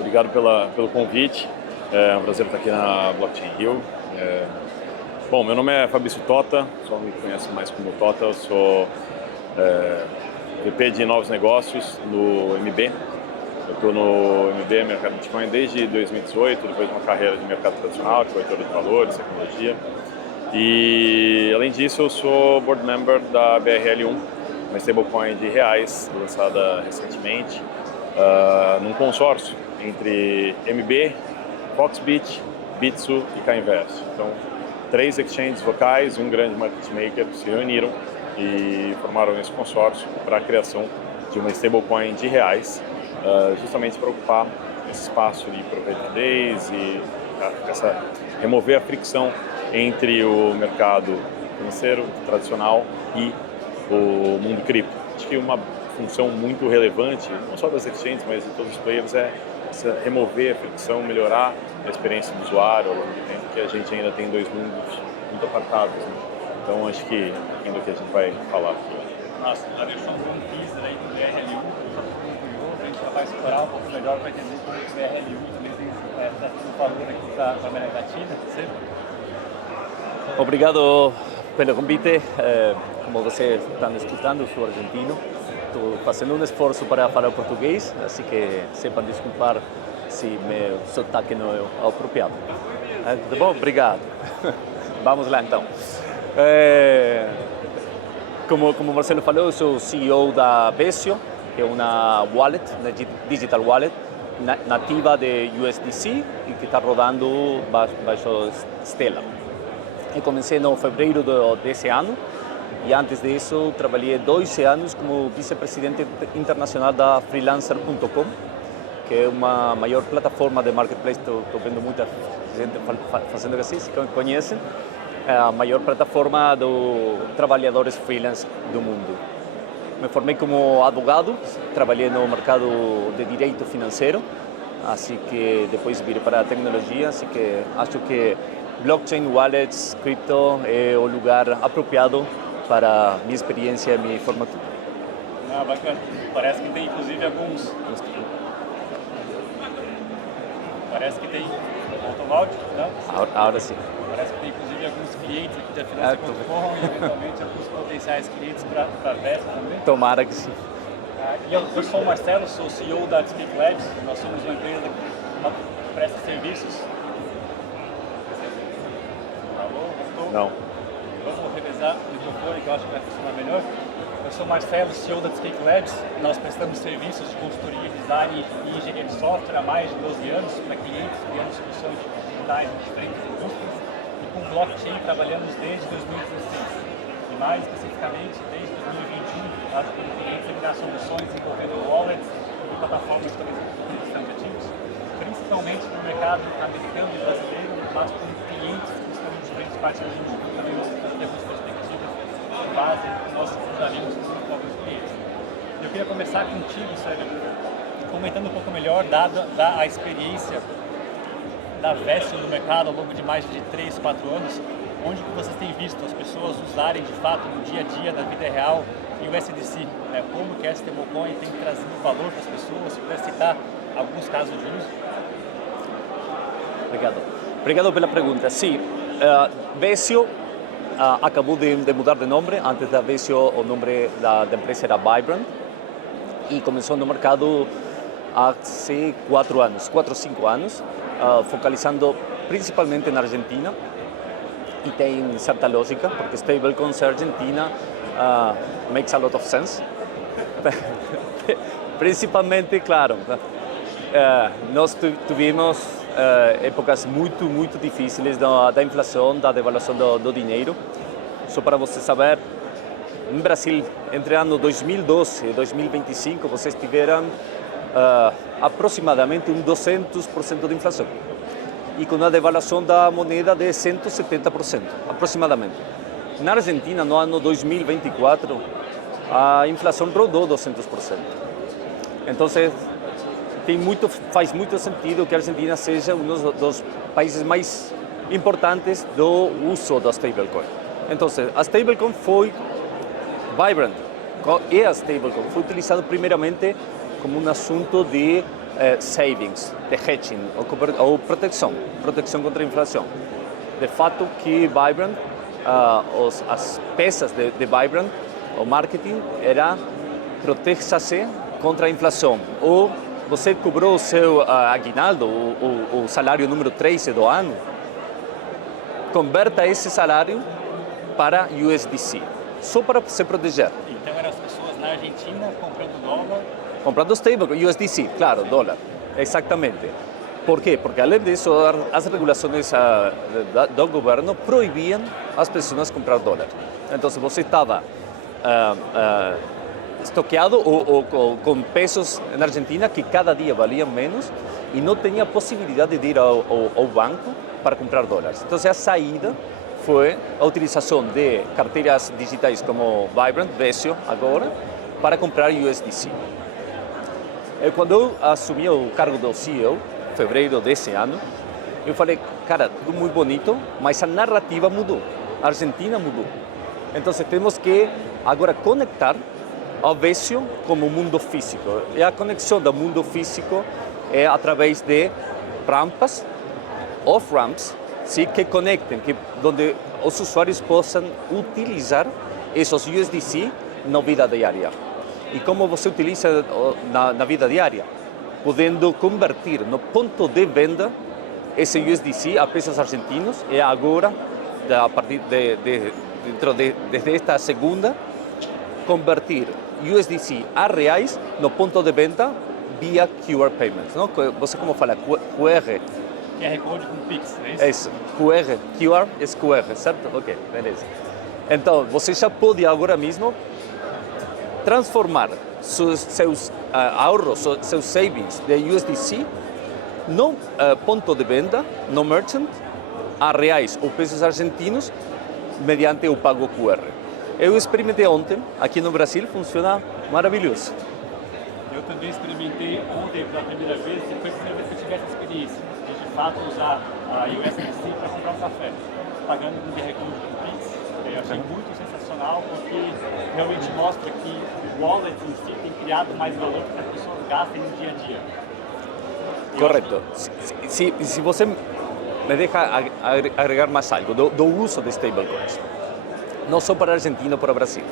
Obrigado pelo convite. É um prazer estar aqui na Blockchain Rio. Bom, meu nome é Fabrício Tota, só me conhece mais como Tota. Eu sou VP de novos negócios no MB. Eu estou no MB, mercado Bitcoin, desde 2018, depois de uma carreira de mercado tradicional, de corretora de valores, tecnologia. E, além disso, eu sou board member da BRL1, uma stablecoin de reais, lançada recentemente, num consórcio entre MB, Foxbit, Bitso e Kinverse. Então, 3 exchanges locais e um grande market maker se reuniram e formaram esse consórcio para a criação de uma stablecoin de reais, justamente para ocupar esse espaço de liquidez e remover a fricção entre o mercado financeiro tradicional e o mundo cripto. Acho que uma função muito relevante, não só das exchanges, mas de todos os players, é remover a fricção, melhorar a experiência do usuário ao longo do tempo, que a gente ainda tem dois mundos muito apartados, né? Então, acho que ainda o que a gente vai falar aqui. Nossa, a versão de um teaser aí do BRL1, só ficou curioso, a gente já vai explorar um pouco melhor para entender como o BRL1 também tem um valor aqui para a América Latina, sempre. Obrigado pelo convite. Como você está me escutando, eu sou argentino. Estou fazendo um esforço para falar português, assim que sepan desculpar se meu sotaque não é apropriado. Tudo bom? Obrigado. Vamos lá então. Como o Marcelo falou, eu sou CEO da Vesio, que é uma wallet, uma digital wallet, nativa de USDC e que está rodando baixo Stellar. Eu comecei em fevereiro desse ano e antes disso trabalhei 12 anos como vice-presidente internacional da Freelancer.com, que é uma maior plataforma de marketplace. Estou vendo muita gente fazendo assim, se conhecem. É a maior plataforma de trabalhadores freelance do mundo. Me formei como advogado, trabalhei no mercado de direito financeiro, assim que depois virei para a tecnologia, assim que acho que blockchain, wallets, cripto é o lugar apropriado para minha experiência e minha formatura. Ah, bacana. Parece que tem inclusive alguns... Parece que tem automático, não? Agora sim. Parece que tem inclusive alguns clientes aqui da Finança.com e eventualmente alguns potenciais clientes para a Vesio também. Tomara que sim. E eu sou o Marcelo, sou CEO da Speak Labs. Nós somos uma empresa que presta serviços. Não. Vamos revezar o microfone, que eu acho que vai funcionar melhor. Eu sou Marcelo, CEO da Speak Labs. Nós prestamos serviços de consultoria, design e engenharia de software há mais de 12 anos para clientes, criando soluções digitais em diferentes indústrias. E com blockchain trabalhamos desde 2016. E mais especificamente, desde 2021, ajudando clientes a criar soluções envolvendo wallets e plataformas de gestão de ativos, principalmente no mercado americano e brasileiro, mas com clientes que estão em diferentes partes do mundo. Também nós temos perspectivas de base que nós usaríamos com alguns clientes. Eu queria começar contigo, Sérgio, comentando um pouco melhor, dada a experiência da Vesio no mercado ao longo de mais de 3, 4 anos, onde que vocês têm visto as pessoas usarem de fato no dia a dia, da vida real, e o SDC, né? Como que a stablecoin tem trazido valor para as pessoas, se puder citar alguns casos de uso? Obrigado pela pergunta. Sim, Vesio acabou de mudar de nome. Antes da Vesio, o nome da empresa era Vibrant e começou no mercado há 4 ou 5 anos, focalizando principalmente na Argentina. E tem certa lógica, porque stablecoins Argentina makes a lot of sense. Principalmente, claro, nós tivemos épocas muito difíceis da inflação, da devaluação do dinheiro. Só para você saber, no Brasil, entre ano 2012 e 2025, vocês tiveram aproximadamente 200% de inflação. E com a devaluação da moeda de 170%, aproximadamente. Na Argentina, no ano 2024, a inflação rodou 200%. Então, faz muito sentido que a Argentina seja um dos países mais importantes do uso da stablecoin. Então, a stablecoin foi Vibrant, e a stablecoin foi utilizado primeiramente como um assunto de savings, de hedging ou proteção contra a inflação. De fato que Vibrant, as peças de Vibrant, o marketing era proteja-se contra a inflação. Ou você cobrou o seu aguinaldo, o salário número 13 do ano, converta esse salário para USDC, só para se proteger. Então eram as pessoas na Argentina comprando dólar. Comprando stable, USDC, claro, dólar, exatamente. ¿Por quê? Porque além disso, as regulações do governo proibiam as pessoas comprar dólar. Então, você estava estoqueado ou com pesos na Argentina que cada dia valiam menos e não tinha possibilidade de ir ao banco para comprar dólares. Então, a saída foi a utilização de carteiras digitais como Vibrant, Vesio, agora, para comprar USDC. Quando eu assumi o cargo do CEO, em fevereiro desse ano, eu falei, cara, tudo muito bonito, mas a narrativa mudou, a Argentina mudou. Então, temos que agora conectar ao Vesio como mundo físico. E a conexão do mundo físico é através de rampas, off-ramps, sim, que conectem, onde os usuários possam utilizar esses USDC na vida diária. E como você utiliza na vida diária? Podendo convertir no ponto de venda esse USDC a pesos argentinos e agora, a partir desde esta segunda, convertir USDC a reais no ponto de venda via QR Payments. Não? Você como fala? QR? QR Code com Pix, é isso? QR, QR é QR, certo? Ok, beleza. Então, você já pode agora mesmo transformar seus ahorros, seus savings de USDC no ponto de venda, no merchant, a reais ou pesos argentinos, mediante o pago QR. Eu experimentei ontem, aqui no Brasil, funciona maravilhoso. Eu também experimentei ontem pela primeira vez, e foi a primeira vez que eu tive essa experiência, de fato usar a USDC para comprar um café, pagando com QR Code com Pix. Eu achei muito sensacional, porque realmente mostra que o wallet em si tem criado mais valor para que as pessoas gastem no dia a dia. Correto. Se você me deixa agregar mais algo do uso de stablecoins, não só para a Argentina, para o Brasil.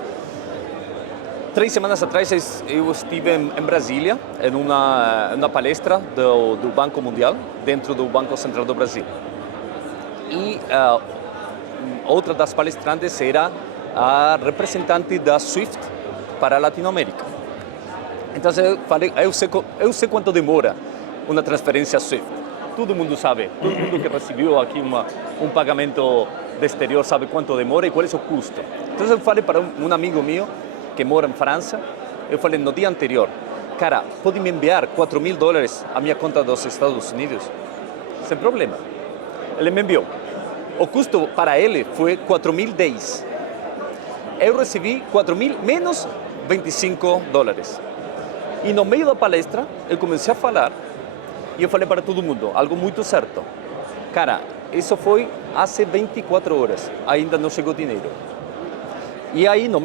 3 semanas atrás eu estive em Brasília, em uma palestra do Banco Mundial, dentro do Banco Central do Brasil. E outra das palestrantes era a representante da SWIFT para a Latinoamérica. Então eu falei, eu sei quanto demora uma transferência SWIFT. Todo mundo sabe, todo mundo que recebeu aqui um pagamento do exterior sabe quanto demora e qual é o custo. Então eu falei para um amigo meu que mora em França, eu falei no dia anterior, cara, pode me enviar $4.000 a minha conta dos Estados Unidos? Sem problema. Ele me enviou. O custo para ele foi $4.010. Eu recebi 4.000 menos $25. E no meio da palestra, eu comecei a falar, e eu falei para todo mundo, algo muito certo. Cara, isso foi há 24 horas, ainda não chegou dinheiro. E aí, no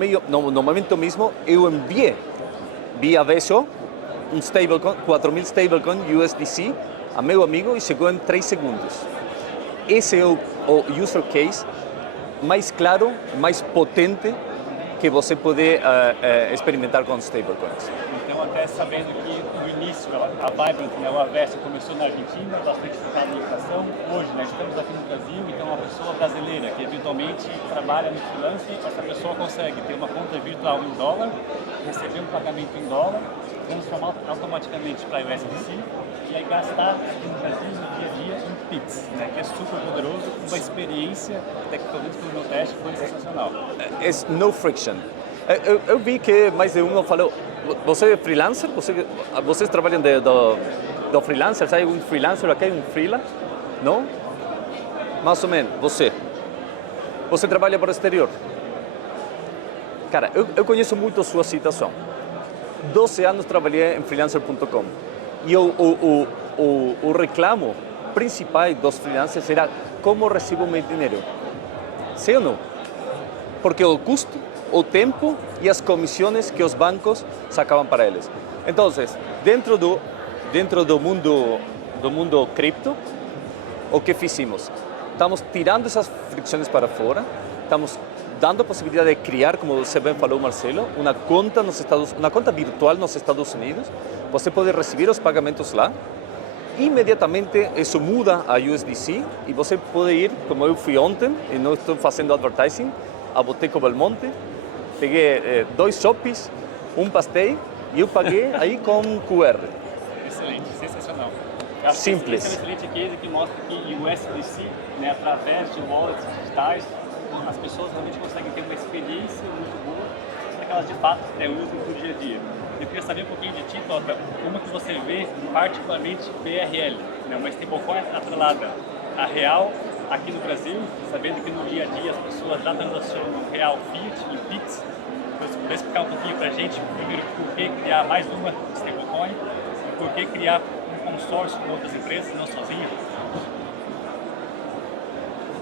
momento mesmo, eu enviei via Vesio um stablecoin, 4.000 stablecoin USDC a meu amigo e chegou em 3 segundos. Esse é o user case mais claro, mais potente que você pode experimentar com stablecoins. Então, até sabendo que no início a Vibrant, o Averso, começou na Argentina, bastante focado na inflação. Hoje, estamos aqui no Brasil, então uma pessoa brasileira que eventualmente trabalha no freelance, essa pessoa consegue ter uma conta virtual em dólar, receber um pagamento em dólar, transformar automaticamente para USDC e aí gastar aqui no Brasil no dia a dia em Pix, que é super poderoso, uma experiência, até que pelo menos pelo meu teste, foi sensacional. É no friction. Eu vi que mais de um falou, você é freelancer? Vocês trabalham do freelancer? Sai um freelancer aqui, um freela? Não? Mais ou menos, você. Você trabalha para o exterior? Cara, eu conheço muito a sua situação. 12 anos trabalhei em freelancer.com e o reclamo principal dos freelancers era como recebo meu dinheiro. Sim ou não? Porque o custo, o tempo e as comissões que os bancos sacavam para eles. Então, dentro do dentro do mundo cripto, o que fizemos? Estamos tirando essas fricções para fora, estamos dando a possibilidade de criar, como você bem falou, Marcelo, uma conta virtual nos Estados Unidos. Você pode receber os pagamentos lá. Imediatamente isso muda a USDC e você pode ir, como eu fui ontem, e não estou fazendo advertising, a Boteco Belmonte, peguei 2 chopes, pastel e eu paguei aí com QR. Excelente, sensacional. Simples. Esse é um excelente case que mostra que o USDC, né, através de wallets digitais, as pessoas realmente conseguem ter uma experiência muito boa para que elas de fato usem no dia a dia. Eu queria saber um pouquinho de ti, Tota, como que você vê particularmente BRL, né, uma stablecoin atrelada a real aqui no Brasil, sabendo que no dia a dia as pessoas já transacionam real fiat e Pix. Então, você puder explicar um pouquinho para a gente, primeiro, por que criar mais uma stablecoin e por que criar um consórcio com outras empresas, não sozinho?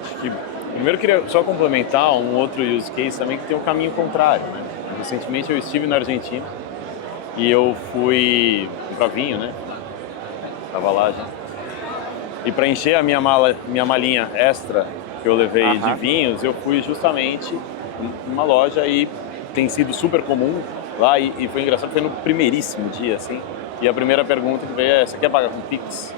Acho que primeiro eu queria só complementar um outro use case também que tem um caminho contrário, né? Recentemente eu estive na Argentina e eu fui comprar vinho, né? Tava lá já. E para encher a minha malinha extra que eu levei de vinhos, eu fui justamente numa loja e tem sido super comum lá e foi engraçado, foi no primeiríssimo dia, assim. E a primeira pergunta que veio é: você quer pagar com Pix?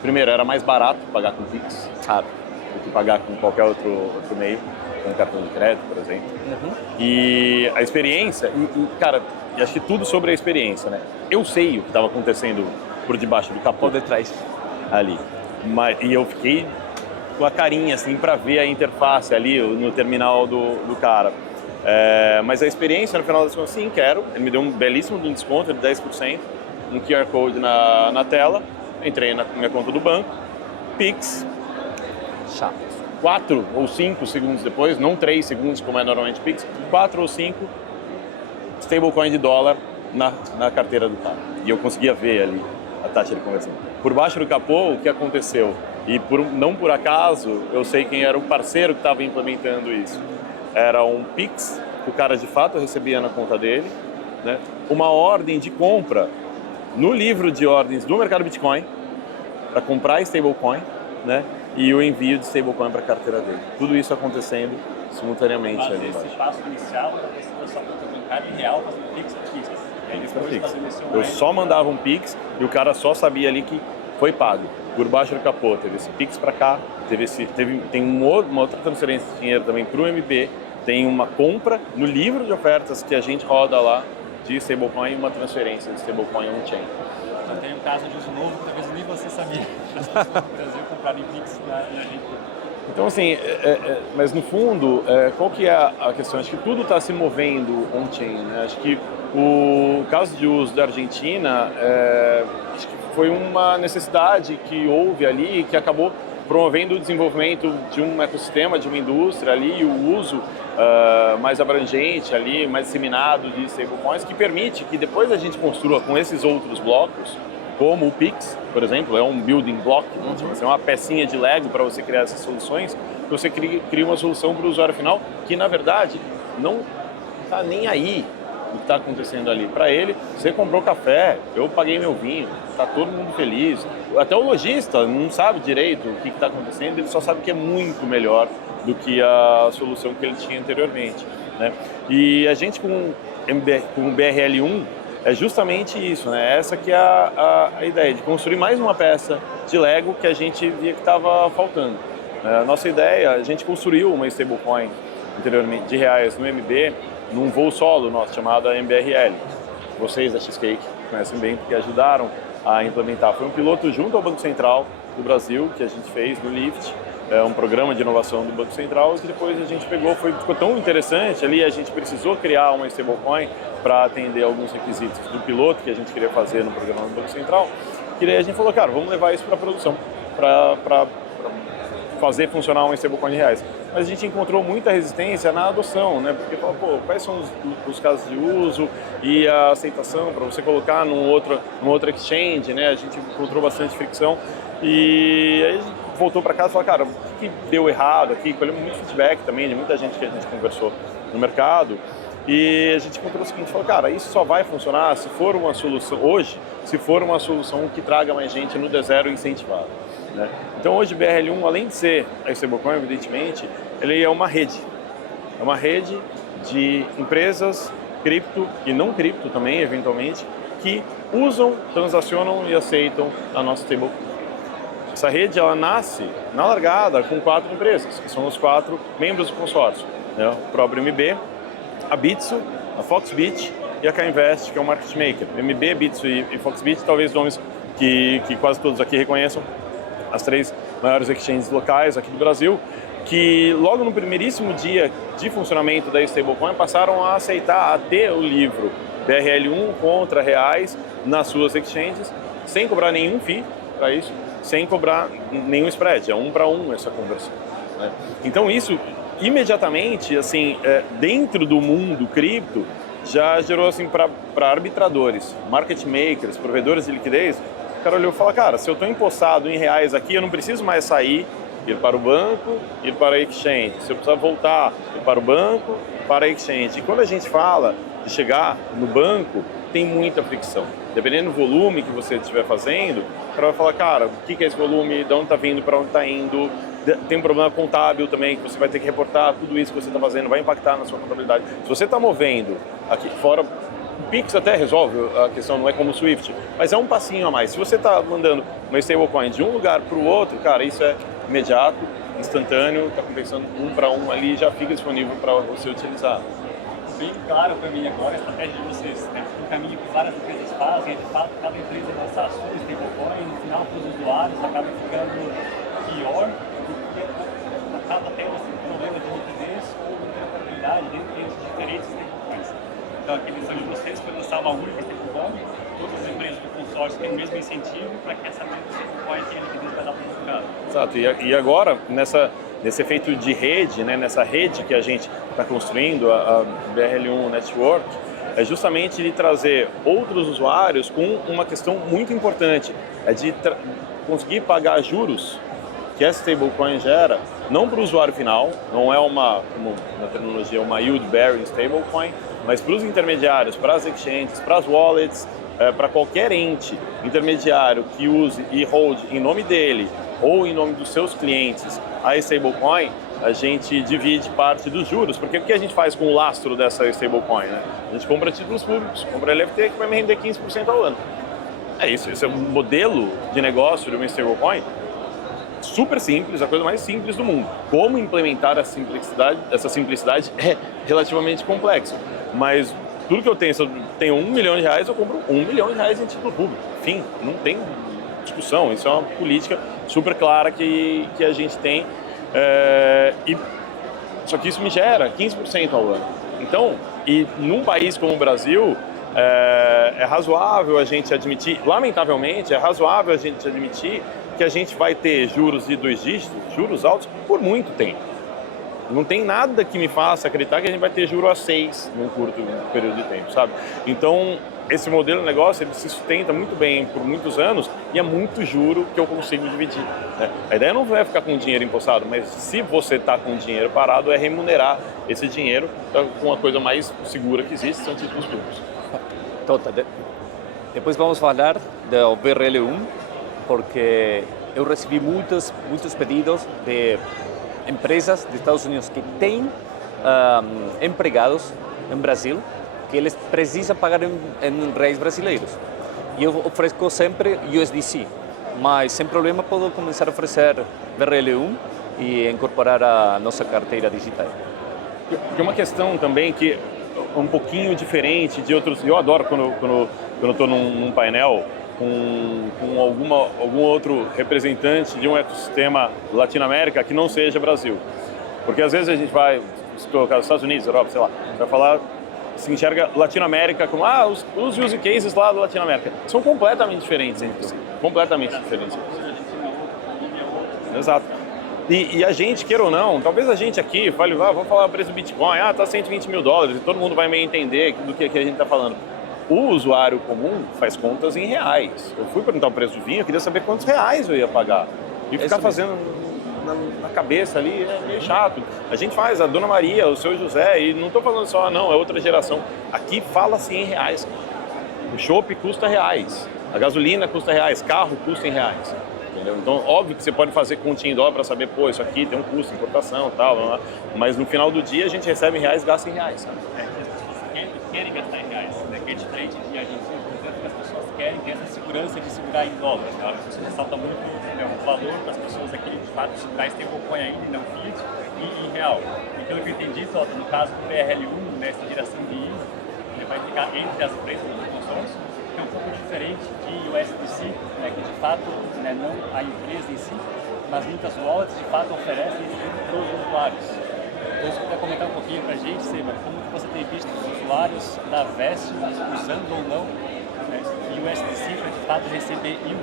Primeiro, era mais barato pagar com Pix do que pagar com qualquer outro meio, com cartão de crédito, por exemplo. E a experiência, cara, eu acho que tudo sobre a experiência, né? Eu sei o que estava acontecendo por debaixo do capô. Por detrás. Ali. E eu fiquei com a carinha, assim, para ver a interface ali no terminal do cara. Mas a experiência, no final das contas, sim, quero. Ele me deu um belíssimo desconto de 10%, um QR Code na tela. Entrei na minha conta do banco, Pix. 4 ou 5 segundos depois, não 3 segundos como é normalmente Pix, 4 ou 5 stablecoin de dólar na carteira do cara. E eu conseguia ver ali a taxa de conversão. Por baixo do capô, o que aconteceu? E não por acaso, eu sei quem era o parceiro que estava implementando isso. Era um Pix, que o cara de fato recebia na conta dele, né? Uma ordem de compra no livro de ordens do mercado Bitcoin para comprar stablecoin, né? E o envio de stablecoin para a carteira dele. Tudo isso acontecendo simultaneamente ali embaixo. Esse passo inicial era você da sua conta bancária em real fazer Pix para Pix. Eu só mandava um Pix e o cara só sabia ali que foi pago. Por baixo do capô, teve esse Pix para cá, tem uma outra transferência de dinheiro também para o MB, tem uma compra no livro de ofertas que a gente roda lá de stablecoin e uma transferência de stablecoin on-chain. Já tem um caso de uso novo que talvez nem você sabia. As pessoas do Brasil compraram em Pix na Argentina. Então, assim, mas no fundo, qual que é a questão? Acho que tudo está se movendo on-chain, né? Acho que o caso de uso da Argentina acho que foi uma necessidade que houve ali que acabou promovendo o desenvolvimento de um ecossistema, de uma indústria ali, e o uso mais abrangente ali, mais disseminado de stablecoins, que permite que depois a gente construa com esses outros blocos, como o Pix, por exemplo, é um building block, é uma pecinha de Lego para você criar essas soluções, que você cria uma solução para o usuário final que, na verdade, não está nem aí o que está acontecendo ali. Para ele, você comprou café, eu paguei meu vinho, está todo mundo feliz. Até o lojista não sabe direito o que está acontecendo, ele só sabe que é muito melhor do que a solução que ele tinha anteriormente, né? E a gente com o BRL1 é justamente isso, né? Essa que é a ideia, de construir mais uma peça de Lego que a gente via que estava faltando. A nossa ideia, a gente construiu uma stablecoin anteriormente de reais no MB, num voo solo nosso, chamado MBRL. Vocês da Cheesecake conhecem bem, porque ajudaram a implementar. Foi um piloto junto ao Banco Central do Brasil, que a gente fez no LIFT, um programa de inovação do Banco Central, que depois a gente pegou, ficou tão interessante ali, a gente precisou criar uma stablecoin para atender alguns requisitos do piloto que a gente queria fazer no programa do Banco Central, que daí a gente falou, cara, vamos levar isso para a produção, para fazer funcionar uma stablecoin de reais. Mas a gente encontrou muita resistência na adoção, né? Porque falou, pô, quais são os casos de uso e a aceitação para você colocar num outro exchange, né? A gente encontrou bastante fricção e aí a gente voltou para casa e falou, cara, o que deu errado aqui? Colhemos muito feedback também de muita gente que a gente conversou no mercado E a gente encontrou o seguinte, falou, cara, isso só vai funcionar se for uma solução, hoje, se for uma solução que traga mais gente no D0 incentivado, né? Então hoje BRL1, além de ser a stablecoin, evidentemente, ele é uma rede. É uma rede de empresas cripto e não cripto também, eventualmente, que usam, transacionam e aceitam a nossa stablecoin. Essa rede, ela nasce na largada com 4 empresas, que são os 4 membros do consórcio, né? O próprio MB, a Bitso, a Foxbit e a K-Invest, que é o market maker. MB, Bitso e Foxbit, talvez nomes que quase todos aqui reconheçam, as 3 maiores exchanges locais aqui do Brasil, que logo no primeiríssimo dia de funcionamento da stablecoin passaram a aceitar, a ter o livro BRL1 contra reais nas suas exchanges, sem cobrar nenhum FII para isso, sem cobrar nenhum spread, é 1 para 1 essa conversão, né? Então isso imediatamente, assim, dentro do mundo cripto, já gerou assim para arbitradores, market makers, provedores de liquidez. O cara olhou e falou, cara, se eu estou empossado em reais aqui, eu não preciso mais sair, ir para o banco, ir para a exchange. Se eu precisar voltar, ir para o banco, para a exchange. E quando a gente fala de chegar no banco, tem muita fricção. Dependendo do volume que você estiver fazendo, o cara vai falar, cara, o que é esse volume, de onde está vindo, para onde está indo. Tem um problema contábil também, que você vai ter que reportar tudo isso que você está fazendo, vai impactar na sua contabilidade. Se você está movendo aqui fora, o Pix até resolve a questão, não é como o Swift, mas é um passinho a mais. Se você está mandando uma stablecoin de um lugar para o outro, cara, isso é imediato, instantâneo, está compensando 1 para 1 ali, já fica disponível para você utilizar. Bem claro para mim agora a estratégia de vocês, né? Um caminho que várias empresas fazem, é de fato cada empresa lançar a sua stablecoin, no final para os usuários acaba ficando pior, porque acaba tendo esse problema de liquidez ou interoperabilidade entre os diferentes stablecoins. Então aqui a missão de vocês foi lançar uma única stablecoin, todas as empresas do consórcio têm o mesmo incentivo para que essa mesma stablecoin tenha liquidez para dar para o mercado. Exato, e agora nesse efeito de rede, né, nessa rede que a gente está construindo, a BRL1 Network, é justamente de trazer outros usuários com uma questão muito importante, é de conseguir pagar juros que essa stablecoin gera, não para o usuário final, não é como na terminologia, uma yield-bearing stablecoin, mas para os intermediários, para as exchanges, para as wallets, para qualquer ente intermediário que use e hold em nome dele ou em nome dos seus clientes a stablecoin, a gente divide parte dos juros, porque o que a gente faz com o lastro dessa stablecoin, né? A gente compra títulos públicos, compra LFT que vai me render 15% ao ano. É isso, esse é um modelo de negócio de uma stablecoin super simples, a coisa mais simples do mundo. Como implementar essa simplicidade é relativamente complexo, mas tudo que eu tenho, se eu tenho R$1 milhão, eu compro R$1 milhão em título público. Enfim, não tem discussão, isso é uma política super clara que a gente tem, só que isso me gera 15% ao ano. Então, e num país como o Brasil, é razoável a gente admitir, lamentavelmente, é razoável a gente admitir que a gente vai ter juros de 2 dígitos, juros altos, por muito tempo. Não tem nada que me faça acreditar que a gente vai ter juro a 6 num curto período de tempo, sabe? Então, esse modelo de negócio, ele se sustenta muito bem por muitos anos e é muito juro que eu consigo dividir, né? A ideia não é ficar com dinheiro empossado, mas se você está com dinheiro parado, é remunerar esse dinheiro com a coisa mais segura que existe, são títulos públicos. Depois vamos falar do BRL1, porque eu recebi muitos pedidos de empresas dos Estados Unidos que têm empregados em Brasil, que eles precisam pagar em reais brasileiros. E eu ofereço sempre USDC, mas sem problema posso começar a oferecer BRL1 e incorporar a nossa carteira digital. Tem uma questão também que é um pouquinho diferente de outros. Eu adoro quando eu estou num painel com algum outro representante de um ecossistema Latinoamérica que não seja Brasil. Porque às vezes a gente vai, se colocar nos Estados Unidos, Europa, sei lá, vai falar, se enxerga Latinoamérica como, os use cases lá da Latinoamérica. São completamente diferentes entre si. Completamente diferentes. Exato. E a gente, queira ou não, talvez a gente aqui fale, vamos falar o preço do Bitcoin, tá $120 mil, e todo mundo vai meio entender do que a gente está falando. O usuário comum faz contas em reais. Eu fui perguntar o preço do vinho, eu queria saber quantos reais eu ia pagar. E ficar fazendo na cabeça ali é meio chato. A gente faz, a Dona Maria, o Seu José, e não estou falando só, não, é outra geração. Aqui fala-se em reais. O chopp custa reais, a gasolina custa reais, carro custa em reais. Entendeu? Então, óbvio que você pode fazer continha em dólar para saber, pô, isso aqui tem um custo, importação e tal, mas no final do dia a gente recebe em reais e gasta em reais. Sabe? Querem gastar em reais, né? Que é diferente de Argentina, por exemplo, que as pessoas querem ter essa segurança de segurar em dólar. Tá? Você ressalta muito o valor para as pessoas aqui, de fato, segurar stablecoin ainda, não fiat, e em real. E pelo que eu entendi, só no caso do PRL1, né, essa geração de yield, ele vai ficar entre as empresas do consórcio, que é um pouco diferente de USDC, né, que de fato, né, não a empresa em si, mas muitas wallets de fato oferecem isso para os usuários. Então, se puder comentar um pouquinho para a gente, Seba, como que você tem visto os usuários da Vessio usando ou não, né, USDC para de fato receber yield?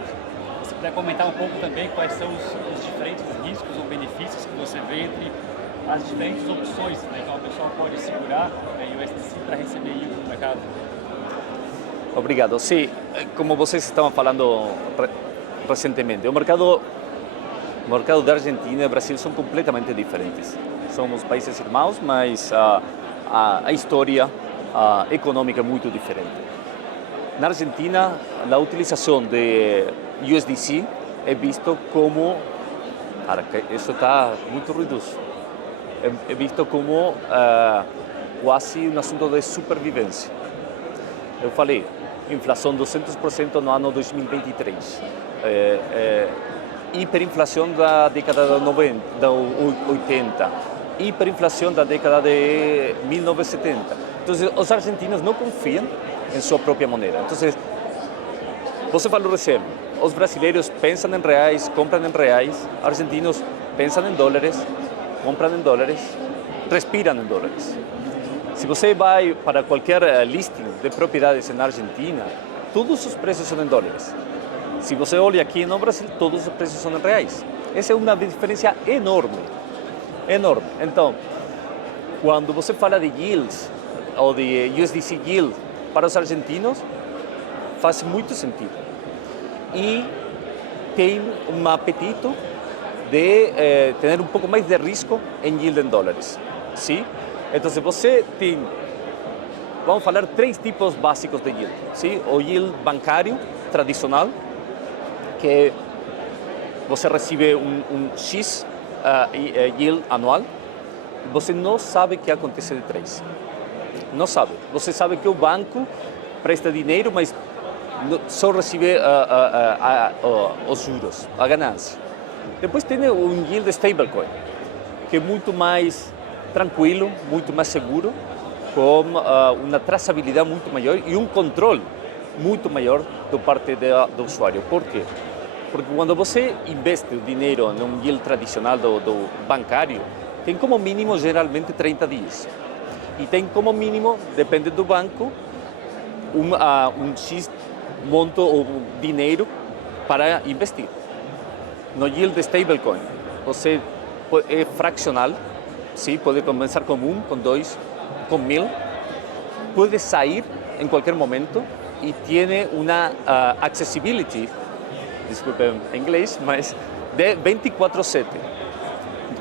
Se puder comentar um pouco também quais são os diferentes riscos ou benefícios que você vê entre as diferentes opções, né, que uma pessoa pode segurar, né, USDC para receber yield no mercado. Obrigado. Sim, como vocês estavam falando recentemente, o mercado da Argentina e do Brasil são completamente diferentes. Somos países irmãos, mas a história econômica é muito diferente. Na Argentina, a utilização de USDC é visto como, isso está muito ruidoso, é visto como quase um assunto de supervivência. Eu falei, inflação 200% no ano 2023, hiperinflação da década de 80, hiperinflação da década de 1970. Então, os argentinos não confiam em sua própria moneda. Então, você falou recém, os brasileiros pensam em reais, compram em reais, argentinos pensam em dólares, compram em dólares, respiram em dólares. Se você vai para qualquer listing de propriedades na Argentina, todos os preços são em dólares. Se você olha aqui no Brasil, todos os preços são em reais. Essa é uma diferença enorme, enorme. Então, quando você fala de yields ou de USDC yield para os argentinos, faz muito sentido. E tem um apetite de ter um pouco mais de risco em yield em dólares. Sim? Então, se você tem, vamos falar, 3 tipos básicos de yield. Sim? O yield bancário tradicional, que você recebe um X yield anual, você não sabe o que acontece detrás. Não sabe. Você sabe que o banco presta dinheiro, mas só recebe os juros, a ganância. Depois tem um yield stablecoin, que é muito mais tranquilo, muito mais seguro, com uma traçabilidade muito maior e um controle muito maior do parte do usuário. Por quê? Porque quando você investe o dinheiro num yield tradicional do bancário, tem como mínimo geralmente 30 dias. E tem como mínimo, depende do banco, um X monto ou dinheiro para investir. No yield stablecoin, você é fraccional, sim, pode começar com 1, com 2, com 1000, pode sair em qualquer momento e tem uma accessibility, desculpe em inglês, mas de 24/7,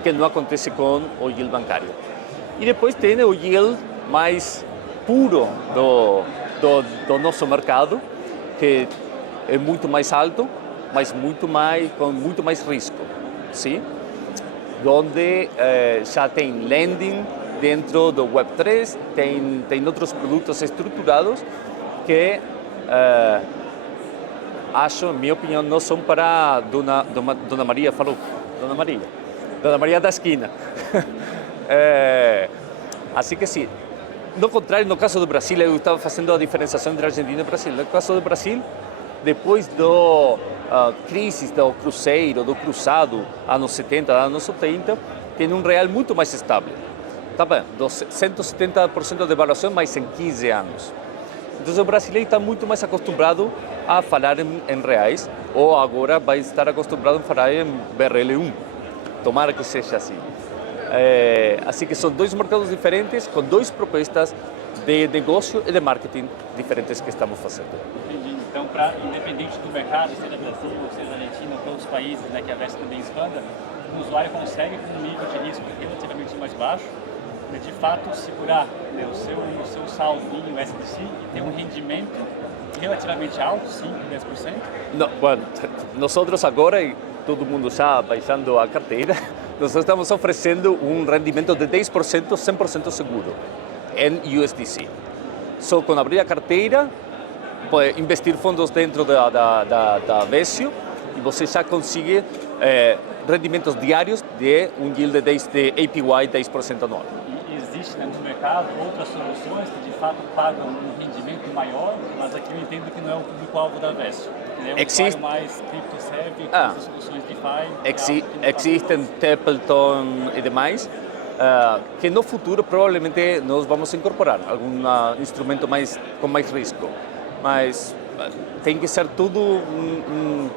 que não acontece com o yield bancário. E depois tem o yield mais puro do nosso mercado, que é muito mais alto, mas com muito mais risco, sim? Onde já tem lending dentro do Web3, tem outros produtos estruturados que acho, em minha opinião, não são para Dona Maria falou, Dona Maria da esquina. Assim que sim. No contrário, no caso do Brasil, eu estava fazendo a diferenciação entre Argentina e Brasil. No caso do Brasil, depois do crise do cruzeiro, do cruzado, anos 70, anos 80, tem um real muito mais estável. Tá bem, 170% de devaluação, mas em 15 anos. Então o brasileiro está muito mais acostumado a falar em reais, ou agora vai estar acostumado a falar em BRL1. Tomara que seja assim. Assim que são dois mercados diferentes, com duas propostas de negócio e de marketing diferentes que estamos fazendo. Entendi. Então, independente do mercado, seja Brasil, seja Argentina ou todos os países, né, que a Vessi também expanda, o usuário consegue, com um nível de risco relativamente mais baixo, de fato segurar, né, o seu saldo em USDC e ter um rendimento relativamente alto, 5%, 10%. No, bueno, nosotros agora, e todo mundo já baixando a carteira, nós estamos oferecendo um rendimento de 10%, 100% seguro em USDC. Só com abrir a carteira, pode investir fundos dentro da Vesio e você já consegue rendimentos diários de um yield de APY 10% anual. E existe, né, no mercado outras soluções que de fato pagam um rendimento maior, mas aqui eu entendo que não é o público-alvo da Vesio. É um usuário mais cripto-serve, com soluções DeFi. Existem Templeton e demais, que no futuro provavelmente nós vamos incorporar algum instrumento com mais risco. Mas tem que ser tudo um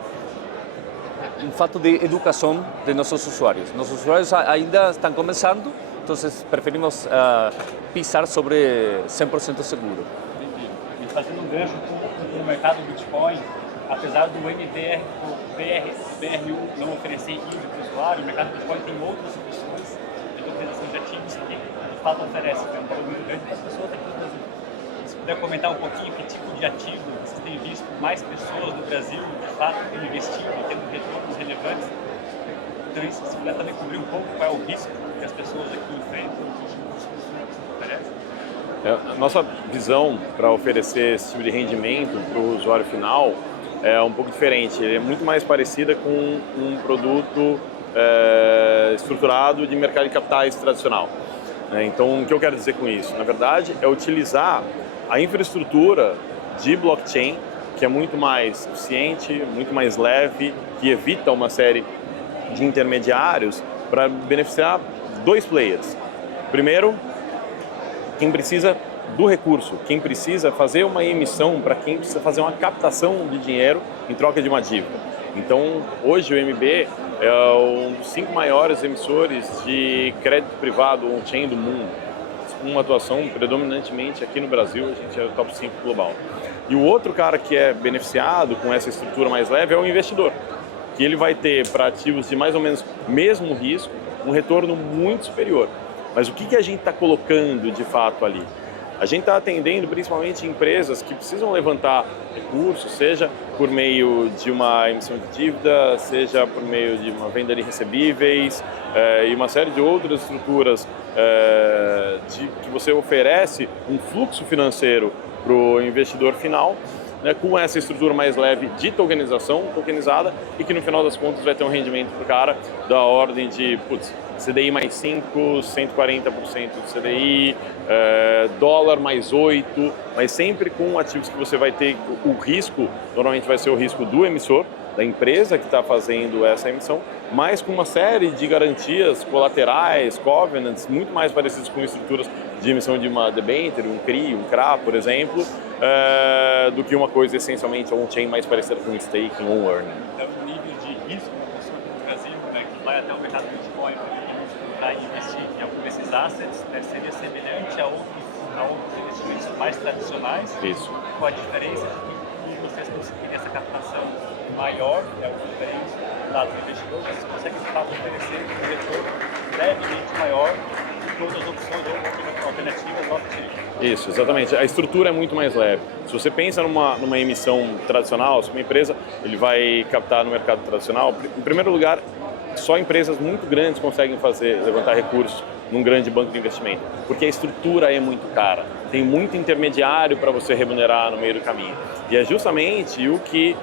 fato de educação de nossos usuários. Nossos usuários ainda estão começando, então preferimos pisar sobre 100% seguro. Entendi. E fazendo um gancho no mercado do Bitcoin, apesar do MDR, o BRU não oferecer yield para o usuário, o mercado do Bitcoin tem outras soluções de tokenização de ativos que de fato oferecem um valor muito grande para as pessoas aqui no Brasil. Se puder comentar um pouquinho que tipo de ativo vocês têm visto mais pessoas no Brasil de fato investindo e tendo retornos relevantes. Então isso, se puder também cobrir um pouco qual é o risco que as pessoas aqui enfrentam e os soluções que oferecem. A nossa visão para oferecer esse tipo de rendimento para o usuário final é um pouco diferente. Ele é muito mais parecida com um produto estruturado de mercado de capitais tradicional. Então, o que eu quero dizer com isso? Na verdade, é utilizar a infraestrutura de blockchain, que é muito mais eficiente, muito mais leve, que evita uma série de intermediários para beneficiar dois players. Primeiro, quem precisa do recurso, quem precisa fazer uma emissão, para quem precisa fazer uma captação de dinheiro em troca de uma dívida. Então, hoje o MB é um dos 5 maiores emissores de crédito privado on-chain do mundo, com uma atuação predominantemente aqui no Brasil, a gente é o top 5 global. E o outro cara que é beneficiado com essa estrutura mais leve é o investidor, que ele vai ter para ativos de mais ou menos mesmo risco, um retorno muito superior. Mas o que a gente está colocando de fato ali? A gente está atendendo principalmente empresas que precisam levantar recursos, seja por meio de uma emissão de dívida, seja por meio de uma venda de recebíveis e uma série de outras estruturas que você oferece um fluxo financeiro para o investidor final, né, com essa estrutura mais leve de tokenização, tokenizada, e que no final das contas vai ter um rendimento para o cara da ordem de CDI mais 5, 140% do CDI, dólar mais 8, mas sempre com ativos que você vai ter o risco, normalmente vai ser o risco do emissor, da empresa que está fazendo essa emissão, mas com uma série de garantias colaterais, covenants, muito mais parecidos com estruturas de emissão de uma debenture, um CRI, um CRA, por exemplo, do que uma coisa essencialmente on-chain mais parecida com staking ou earning. Então, o nível de risco no Brasil, né, que vai até o mercado do Bitcoin para investir em algum desses assets, seria semelhante a outros investimentos mais tradicionais. Isso. Com a diferença de que vocês conseguirem essa captação maior, é o diferente do lado do investidor, vocês conseguem de fato oferecer um retorno levemente maior do que outras opções ou alternativas off-chain. Isso, exatamente. A estrutura é muito mais leve. Se você pensa numa emissão tradicional, se uma empresa ele vai captar no mercado tradicional, em primeiro lugar, só empresas muito grandes conseguem levantar recursos num grande banco de investimento, porque a estrutura é muito cara. Tem muito intermediário para você remunerar no meio do caminho. E é justamente o que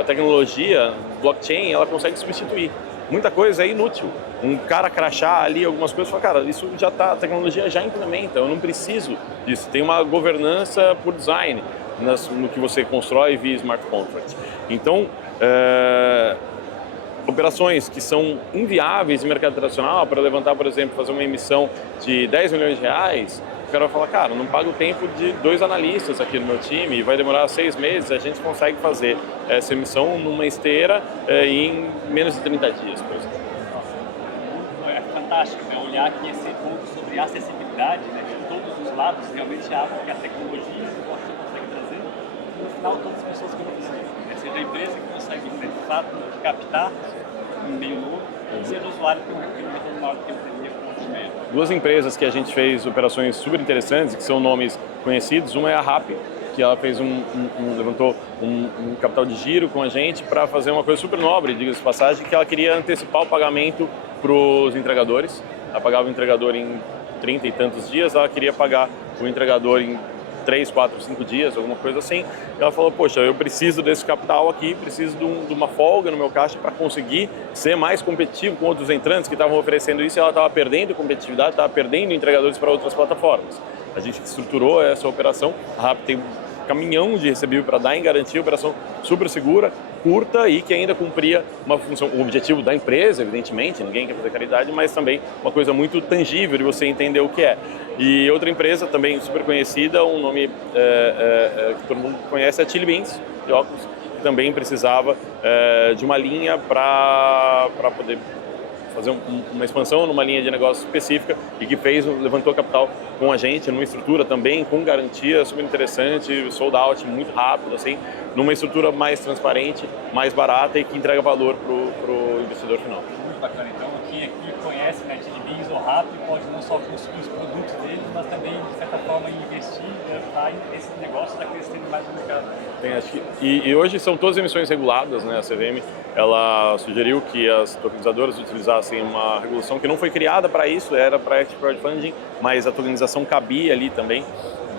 a tecnologia blockchain ela consegue substituir. Muita coisa é inútil. Um cara crachar ali algumas coisas e fala, cara, isso já está, a tecnologia já implementa, eu não preciso disso. Tem uma governança por design no que você constrói via smart contract. Então, operações que são inviáveis no mercado tradicional, para levantar, por exemplo, fazer uma emissão de 10 milhões de reais, o cara vai falar, cara, não pago o tempo de 2 analistas aqui no meu time, vai demorar 6 meses, a gente consegue fazer essa emissão numa esteira em menos de 30 dias, por exemplo. Nossa, é fantástico, né? Olhar que esse ponto sobre acessibilidade, né, de todos os lados, realmente é algo que a tecnologia consegue trazer. No final todas as pessoas que você, seja a empresa que consegue, de fato, captar um meio novo, seja o usuário que tem um retorno maior do que ele teria com outros meios. Duas empresas que a gente fez operações super interessantes, que são nomes conhecidos. Uma é a Rappi, que ela fez levantou um capital de giro com a gente para fazer uma coisa super nobre, diga-se de passagem, que ela queria antecipar o pagamento para os entregadores. Ela pagava o entregador em 30 e tantos dias, ela queria pagar o entregador em 3, 4, 5 dias, alguma coisa assim. E ela falou, poxa, eu preciso desse capital aqui, preciso de uma folga no meu caixa para conseguir ser mais competitivo com outros entrantes que estavam oferecendo isso, e ela estava perdendo competitividade, estava perdendo entregadores para outras plataformas. A gente estruturou essa operação, a Rappi tem um caminhão de recebível para dar em garantia, operação super segura, curta e que ainda cumpria uma função, o objetivo da empresa, evidentemente, ninguém quer fazer caridade, mas também uma coisa muito tangível de você entender o que é. E outra empresa também super conhecida, um nome que todo mundo conhece, é a Chili Beans, de óculos, que também precisava de uma linha para poder fazer uma expansão numa linha de negócio específica e que levantou capital com a gente, numa estrutura também com garantia super interessante, sold out muito rápido, assim, numa estrutura mais transparente, mais barata e que entrega valor para o investidor final. Muito bacana. Então, quem aqui conhece, né, Chili Beans ou Rappi pode não só consumir os produtos deles, mas também, de certa forma, investir nesse negócio está crescendo mais no mercado. E hoje são todas emissões reguladas, né? A CVM ela sugeriu que as tokenizadoras utilizassem uma regulação que não foi criada para isso, era para Active Crowdfunding, mas a tokenização cabia ali também.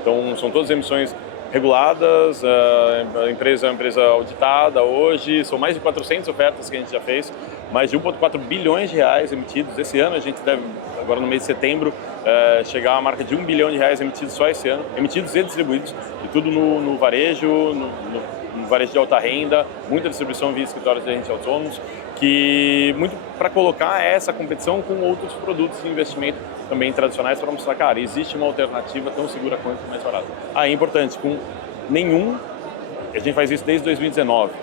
Então são todas emissões reguladas, a empresa é uma empresa auditada hoje, são mais de 400 ofertas que a gente já fez, mais de 1,4 bilhões de reais emitidos. Esse ano a gente deve, agora no mês de setembro, chegar à marca de 1 bilhão de reais emitidos só esse ano, emitidos e distribuídos, e tudo no varejo, no varejo de alta renda, muita distribuição via escritórios de agentes autônomos, que muito para colocar essa competição com outros produtos de investimento também tradicionais para mostrar, cara, existe uma alternativa tão segura quanto mais barata. É importante, com nenhum, a gente faz isso desde 2019,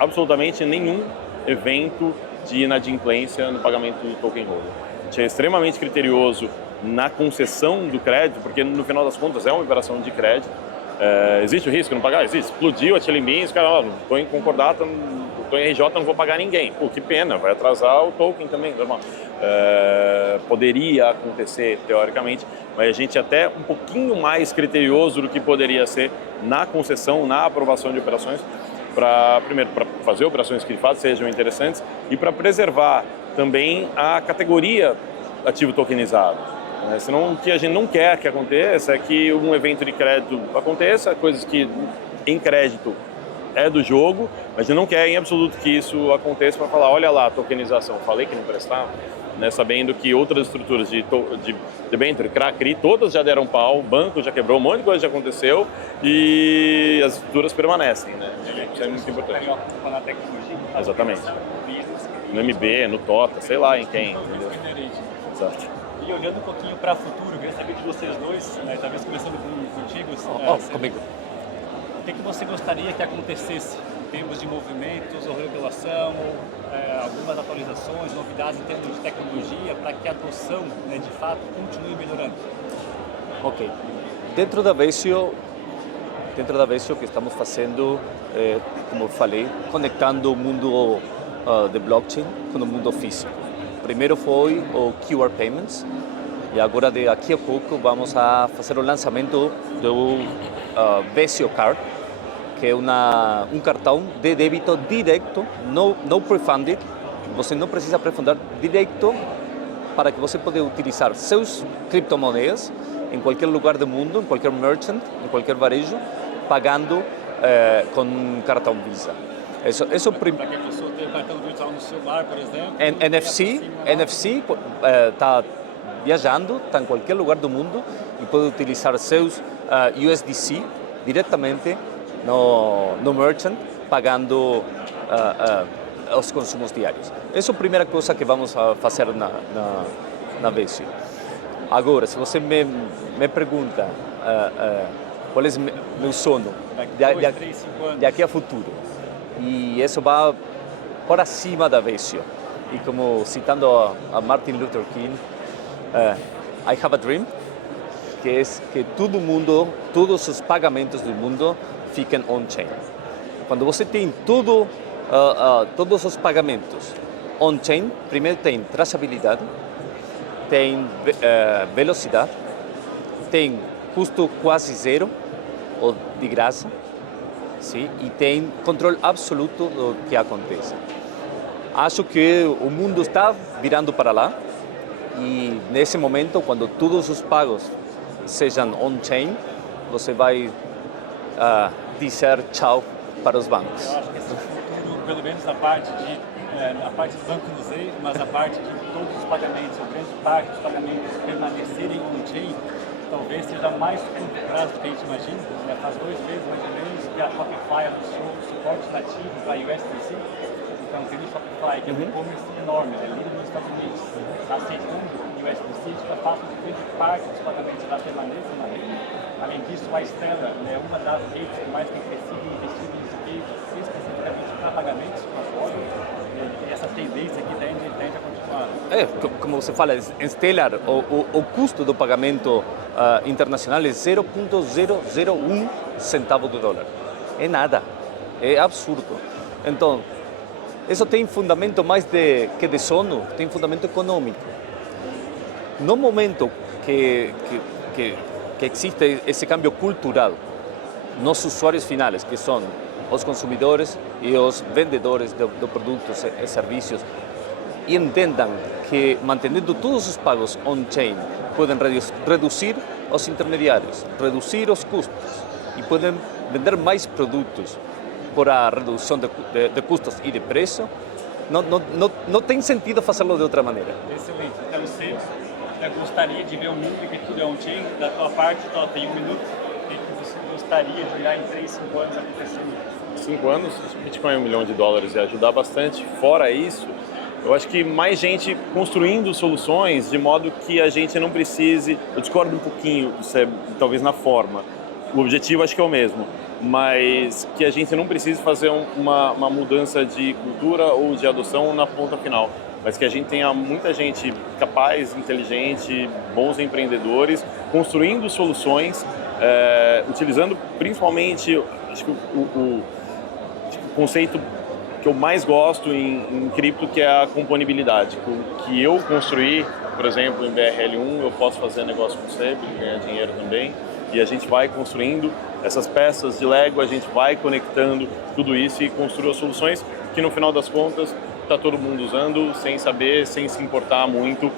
absolutamente nenhum evento de inadimplência no pagamento do token holder. A gente é extremamente criterioso na concessão do crédito, porque no final das contas é uma operação de crédito. Existe o risco de não pagar? Existe. Explodiu a Chili Beans, cara, estou em concordata, estou em RJ, não vou pagar ninguém. Pô, que pena, vai atrasar o token também, normal. Poderia acontecer, teoricamente, mas a gente é até um pouquinho mais criterioso do que poderia ser na concessão, na aprovação de operações, primeiro, para fazer operações que de fato sejam interessantes e para preservar também a categoria ativo tokenizado. Senão o que a gente não quer que aconteça é que um evento de crédito aconteça, coisas que em crédito é do jogo, mas a gente não quer em absoluto que isso aconteça para falar, olha lá, a tokenização, falei que não prestava, sabendo que outras estruturas de debênture, CRA, todas já deram pau, o banco já quebrou, um monte de coisa já aconteceu e as estruturas permanecem, né? Isso é muito importante. Exatamente. No MB, no TOTA, sei lá em quem. Exato. E olhando um pouquinho para o futuro, eu queria saber de vocês dois, talvez começando contigo, comigo. O que você gostaria que acontecesse em termos de movimentos ou regulação, algumas atualizações, novidades em termos de tecnologia, para que a adoção, de fato, continue melhorando? Ok. Dentro da Vesio, o que estamos fazendo, como eu falei, conectando o mundo de blockchain com o mundo físico. Primeiro foi o QR Payments e agora daqui a pouco vamos a fazer o lançamento do Vesio Card, que é um cartão de débito direto, não pre-funded. Você não precisa pré-fundar, direto, para que você possa utilizar seus criptomoedas em qualquer lugar do mundo, em qualquer merchant, em qualquer varejo, pagando com um cartão Visa. Isso para que a pessoa tenha um cartão virtual no celular, por exemplo. NFC está viajando, está em qualquer lugar do mundo e pode utilizar seus USDC diretamente no merchant, pagando os consumos diários. Essa é a primeira coisa que vamos a fazer na Vesio. Agora, se você me pergunta qual é o meu sonho daqui a futuro, e isso vai por acima da Vesio. E como citando a Martin Luther King, I have a dream, que é que todo mundo, todos os pagamentos do mundo fiquem on-chain. Quando você tem todos os pagamentos on-chain, primeiro tem traçabilidade, tem velocidade, tem custo quase zero ou de graça, sim? E tem controle absoluto do que acontece. Acho que o mundo está virando para lá e nesse momento, quando todos os pagos sejam on-chain, você vai dizer tchau para os bancos. Eu acho que esse futuro, pelo menos na parte do banco no Z, mas a parte de todos os pagamentos, ou grande parte dos pagamentos permanecerem on-chain, talvez seja mais curto prazo do que a gente imagina. Faz 2 meses, mais ou menos, que a Shopify anunciou suporte nativo para USDC. Então, tem o Shopify, que é um e-commerce enorme, é líder nos Estados Unidos, aceitando o USDC, isso já faz com que grande parte dos pagamentos já permaneçam na rede. Além disso, a Stellar é uma das redes que mais tem crescido e investido em space, especificamente para pagamentos, para fora. E essa tendência aqui tende a continuar. Como você fala, em Stellar, o custo do pagamento internacional é 0,001 centavo do dólar. É nada, é absurdo. Então, isso tem fundamento mais que de sono, tem fundamento econômico. No momento que existe esse cambio cultural nos usuários finais, que são os consumidores e os vendedores de produtos e serviços, e entendam que mantendo todos os pagos on-chain podem reduzir os intermediários, reduzir os custos e podem vender mais produtos por a redução de custos e de preço, não tem sentido fazê-lo de outra maneira. Excelente. Então, você gostaria de ver um mundo que tudo é on-chain? Da tua parte, tem 1 minuto. O que você gostaria de olhar em 3, 5 anos acontecendo? 5 anos, Bitcoin é $1 milhão e ajudar bastante. Fora isso, eu acho que mais gente construindo soluções de modo que a gente não precise... Eu discordo um pouquinho, talvez na forma. O objetivo acho que é o mesmo, mas que a gente não precise fazer uma mudança de cultura ou de adoção na ponta final, mas que a gente tenha muita gente capaz, inteligente, bons empreendedores, construindo soluções, utilizando principalmente, acho que o conceito que eu mais gosto em cripto, que é a componibilidade. Que eu construí, por exemplo, em BRL1, eu posso fazer negócio com você, ganhar dinheiro também, e a gente vai construindo essas peças de Lego, a gente vai conectando tudo isso e construindo soluções que no final das contas está todo mundo usando sem saber, sem se importar muito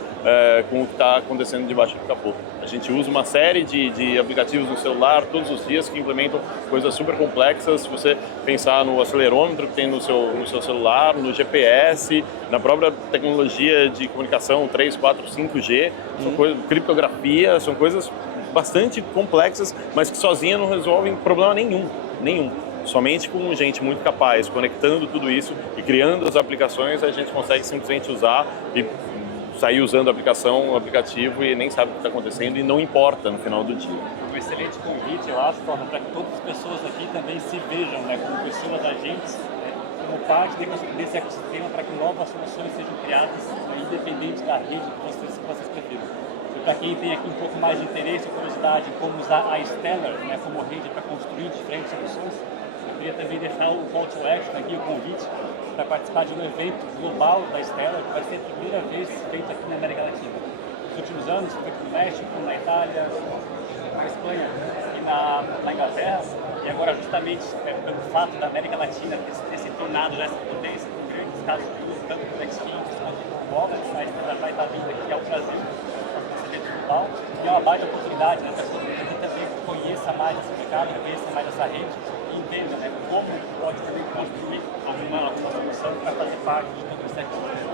com o que está acontecendo debaixo do capô. A gente usa uma série de aplicativos no celular todos os dias que implementam coisas super complexas. Se você pensar no acelerômetro que tem no seu celular, no GPS, na própria tecnologia de comunicação 3, 4, 5G, são coisas, criptografia, são coisas bastante complexas, mas que sozinha não resolvem problema nenhum. Somente com gente muito capaz, conectando tudo isso e criando as aplicações, a gente consegue simplesmente usar e sair usando o aplicativo e nem sabe o que está acontecendo e não importa no final do dia. Um excelente convite, eu acho, para que todas as pessoas aqui também se vejam como pessoas agentes, como parte desse ecossistema para que novas soluções sejam criadas, independente da rede que vocês prefiram. Para quem tem aqui um pouco mais de interesse e curiosidade em como usar a Stellar como rede para construir diferentes soluções, eu queria também deixar o call to action aqui, o convite, para participar de um evento global da Stellar, que vai ser a primeira vez feito aqui na América Latina. Nos últimos anos, foi no México, na Itália, na Espanha e na Inglaterra, e agora justamente pelo fato da América Latina ter se tornado essa potência com grandes casos de uso, tanto por exchanges quanto por wallets, a Stellar vai estar vindo aqui ao Brasil. E é uma baita oportunidade, para que também conheça mais esse mercado, conheça mais essa rede e entenda como pode também construir alguma solução para fazer parte de todo esse ecossistema.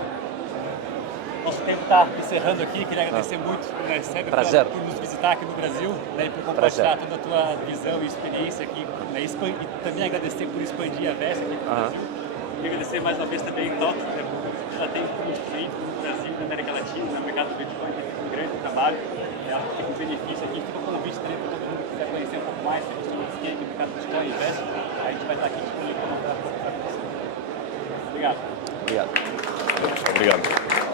Nosso tempo está encerrando aqui, queria agradecer muito, Seb, por nos visitar aqui no Brasil, e por compartilhar toda a tua visão e experiência aqui, e também agradecer por expandir a VESP aqui no Brasil. E agradecer mais uma vez também a Tóquio, porque já tem construído no Brasil, na América Latina, no mercado do Bitcoin, que tem um grande trabalho. Acho que fica um benefício aqui, fica um convite também para todo mundo que quiser conhecer um pouco mais sobre o skate, o mercado do Bitcoin e Invest. A gente vai estar aqui disponível para mostrar um pouco para você. Obrigado. Obrigado.